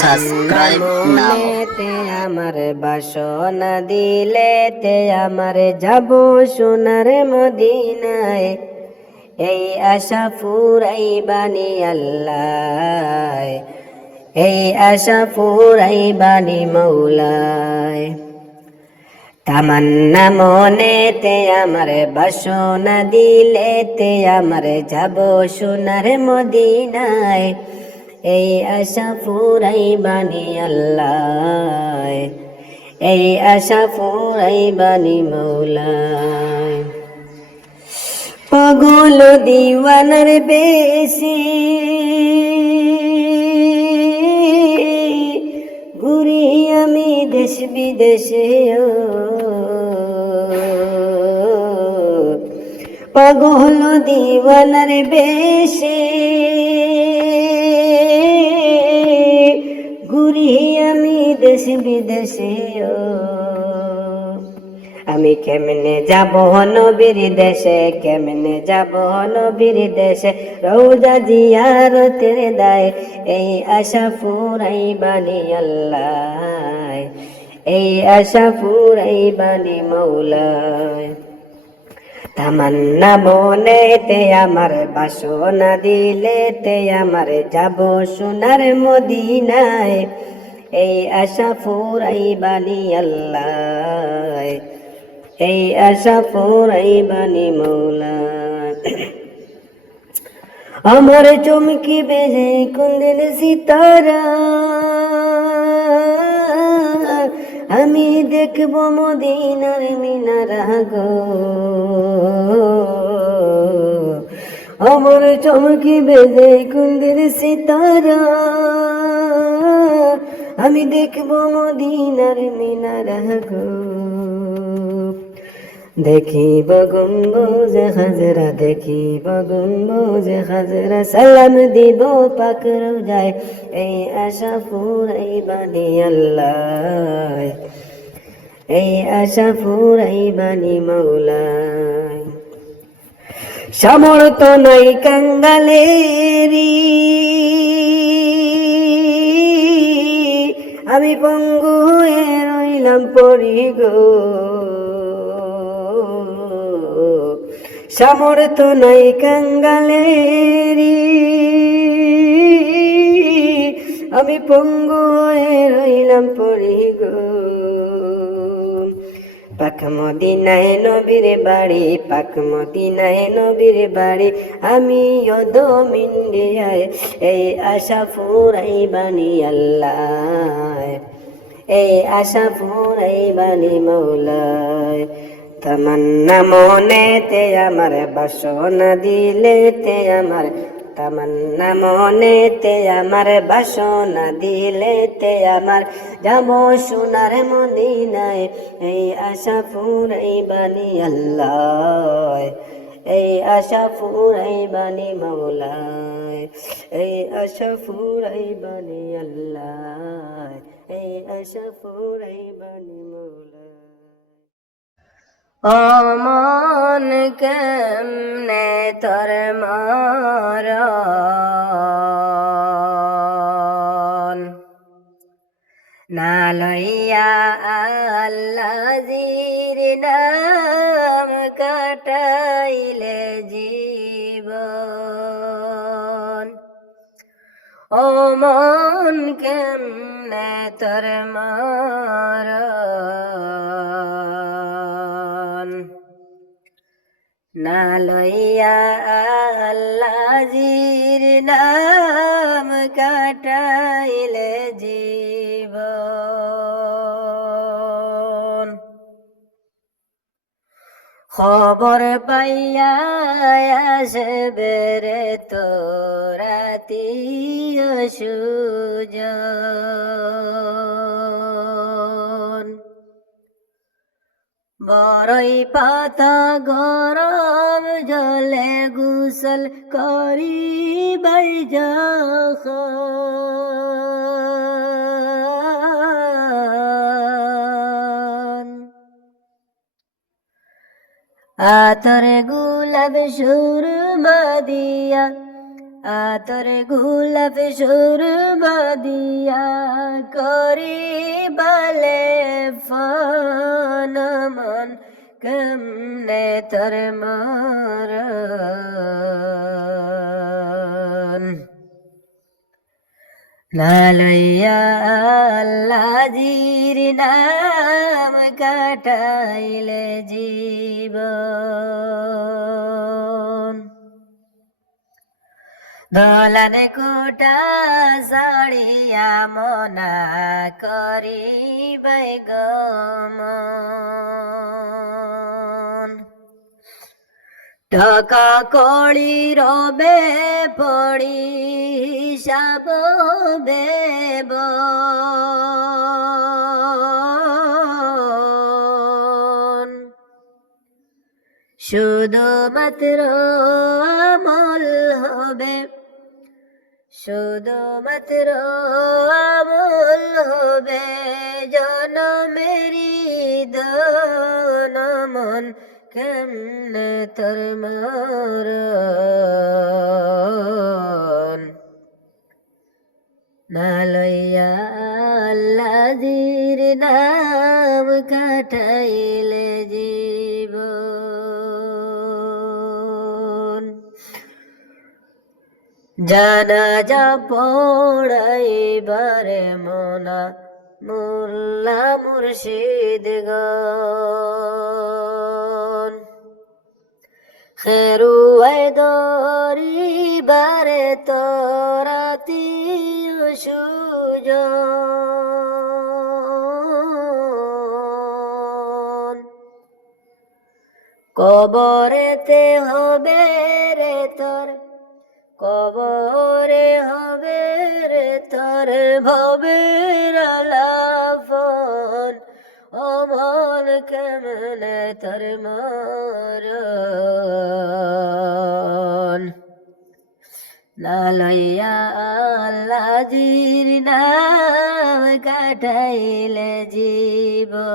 Subscribe নাও। মনেতে আমার বাসনা দিলেতে আমার যাব সোনার মদিনায়, এই আশা ফুরাইবানি আল্লাহ, এই আশা ফুরাইবানি মৌলায়। তামান্না মনেতে আমার বাসনা দিলেতে আমার যাব সোনার মদিনায়, এই আশা ফুরাইবানি আল্লাহ, এই আশা ফুরাইবানি মৌলায়। পাগল দিওয়ানার বেশি ঘুরি আমি দেশ বিদেশে, পাগল দিওয়ানার বেশি ঘুরি আমি দেশ বিদেশে। আমি কেমনে যাব নবীর দেশে, কেমনে যাব নবীর দেশে, রওজা জিয়ারতের দায়, এই আশা ফুরাইবানি আল্লাহ, এই আশা ফুরাইবানি মৌলায়। তামান্না মনেতে আমার বাসনা দিলেতে আমার যাব সোনার মদিনায়, এই আশা ফুরাইবানি আল্লাহ, এই আশা ফুরাইবানি মৌলায়। আমার চমকি বেজে কুন্দিন সিতারা, আমি দেখব মদিনার মিনারা গো। আমার চমকি বেজে কুন্দিন সিতারা, আমি দেখব মদিনার মিনারা গো। দেখিব গম্বুজে খাজরা, দেখিব গম্বুজে খাজরা, সালাম দিব পাক রওজায়, এই আশা ফুরাইবানি আল্লাহ, এই আশা ফুরাইবানি মৌলায়। সামর্থ নাই কাঙ্গালেরি, আমি পঙ্গু হয়ে রইলাম পড়ি গো। সামর্থ নাই কাঙ্গালেরি, আমি পঙ্গু হয়ে রইলাম পড়ি গো। পাক মদিনায় নবীর বাড়ি, পাক মদিনায় নবীর বাড়ি, আমি অদম ইন্ডিয়ায়, এই আশা ফুরাইবানি আল্লাহ, এই আশা ফুরাইবানি মৌলায়। তামান্না মনেতে আমার বাসনা দিলেতে আমার, তামান্না মনেতে আমার বাসনা দিলেতে আমার যাব সোনার মদিনায়, এই আশা ফুরাইবানি আল্লাহ, এই আশা ফুরাইবানি মৌলায়, এই আশা ফুরাইবানি আল্লাহ, এই আশা ফুরাইবানি মৌলায়। অমন কেমনে তোর মরণ, না লইয়া আল্লাহর নাম কাটাইলে জীবন। অমন কেমনে তোর মরণ, না লইয়া আল্লাহর নাম কাটাইলে জীবন। খবর পাইয়া আসবে রে তোর আত্মীয় সুজন, বড়ই পাতা গরম জলে গোসল করিবাই যখন, আতর গোলাপ সুরমা দিয়া আতর গোলাপ সুরমা দিয়া করি বলে ফন মন কেমনে তোর মরণ লালইয়া আল্লাহর নাম কাটাইলে জীবন দোলন কোটা সাড়িয়া মনা করিবে গমন টাকা কড়ি রবে পড়ি সাব বেব শুধুমাত্র আমল হবে শুধুমাত্র আমল হবে জনমেরি দন মন কেমনে তোর মরণ না লইয়া আল্লাহর নাম কাটাইলে জীবন জানাজা পড়াইবারে মোনা মোল্লা মুর্শিদ গণ খেরুয়াই দরিবারে তোরাতি সুজন কবরেতে হবে রে তোর কবরে হবে রে তোর ভবের আলাপন অমল কেমনে তোর মরণ না লইয়া আল্লাহর নাম কাটাইলে জীবন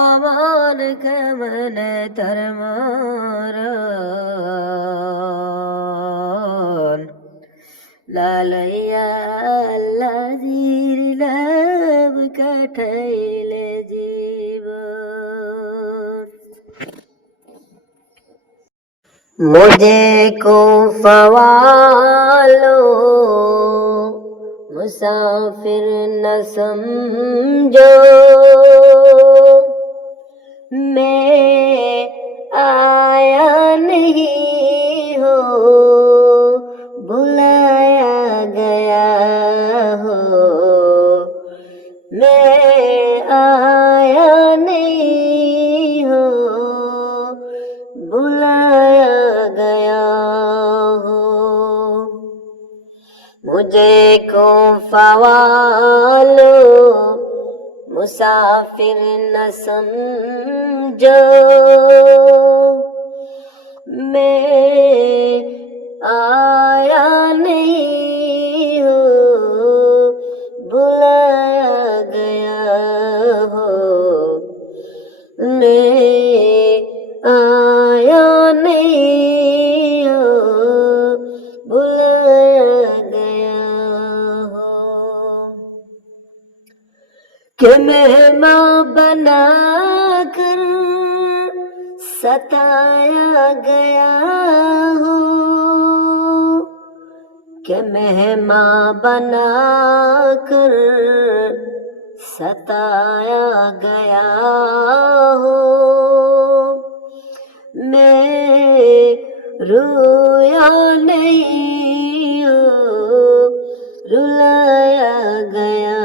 অমল কেমনে তোর মরণ লা লইয়া আল্লাহর নাম কাটাইলে জীবন मुझे को फवालो मुसाफिर न समझो मैं आया नहीं हो बुलाया गया हो मैं आया नहीं हो बुलाया गया हो मुझे को फवालो मुसाफिर न समझो मैं आया नहीं हो बुलाया गया हो मैं आया नहीं हो बुलाया गया हो कि मेहमान बना कर सताया गया हो कि मेहमान बना कर सताया गया हो मैं रोया नहीं हो रुलाया गया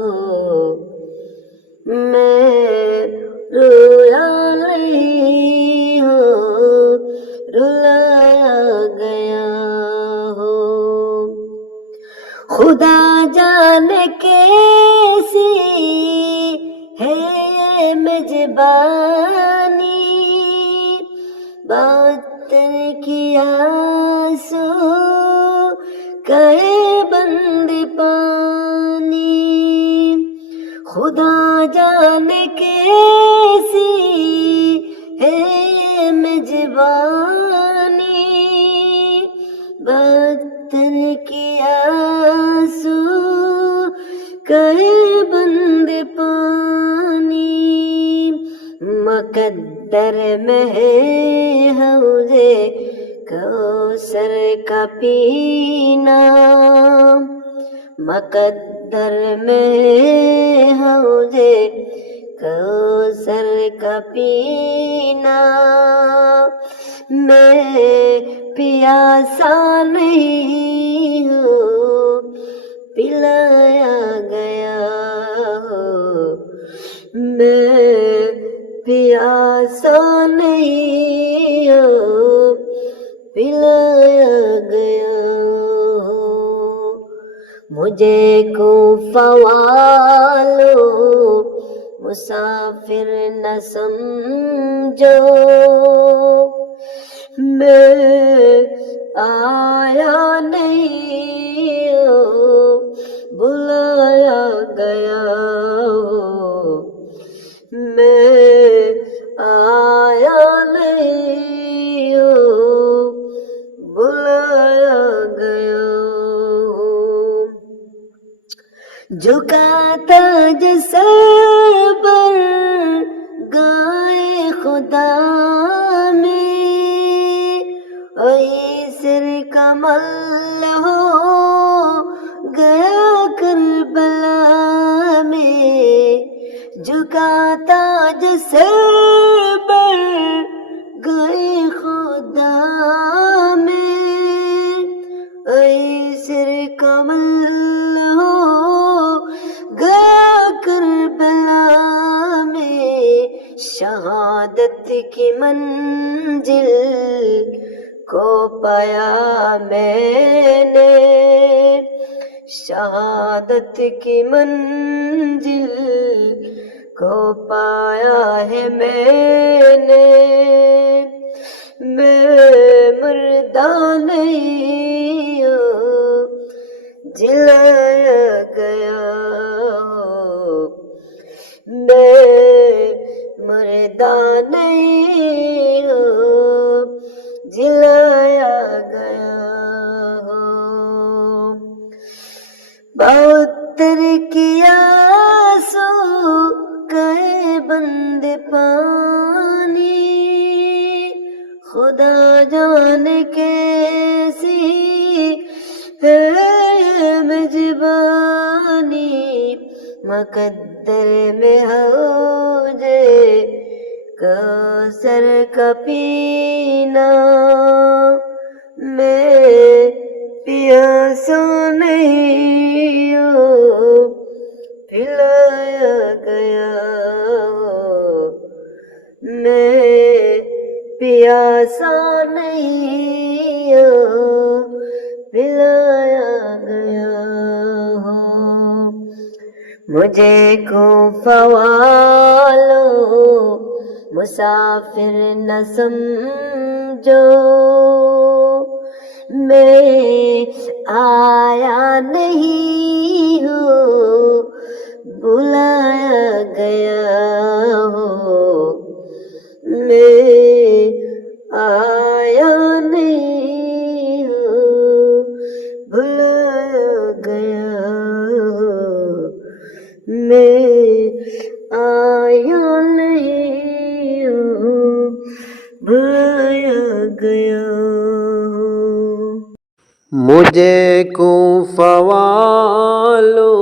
हो मैं रोया नहीं हो रुलाया गया हो खुदा जाने कैसी है ये मेजबानी बात किया सो कहे बंद पानी खुदा जाने कैसी है मेजबानी مقدر میں ہے حوضے کوثر کا پینا، مقدر میں ہے حوضے کوثر کا پینا، میں پیاسا نہیں ہوں پلایا گیا ہوں، میں پیاسا نہیں ہوں پلایا گیا ہوں، مجھے کوفہ والو مسافر نہ سمجھو، میں آیا نہیں ہوں بلایا گیا ہوں، میں آیا نہیں ہوں بلایا گیا ہوں، جھکا تاج سر پر گائے خدا میں، سر کمل ہو گیا کربلا میں، جھکا تاج سر پر گئے خدا میں، سر کمل ہو گیا کربلا میں، شہادت کی منزل کو پایا میں نے، شہادت کی منزل کو پایا ہے میں نے، میں مردہ نہیں ہوں جلایا گیا ہوں، میں مردہ نہیں ہوں جلایا گیا ہوں، بہت کیا سو کہ بند پانی، خدا جانے کیسی ہے میزبانی، مقدر میں حوضے کوثر کا پینا، میں پیاسا نہیں ہوں پلایا گیا ہوں، میں پیاسا نہیں ہوں پلایا گیا ہوں، مجھے کوفہ والو مسافر نہ سمجھو، میں آیا نہیں ہوں بلایا گیا ہوں، میں آیا نہیں ہوں بلایا گیا ہوں، میں آیا نہیں ہوں بلایا گیا ہوں، مجھے کوفہ والو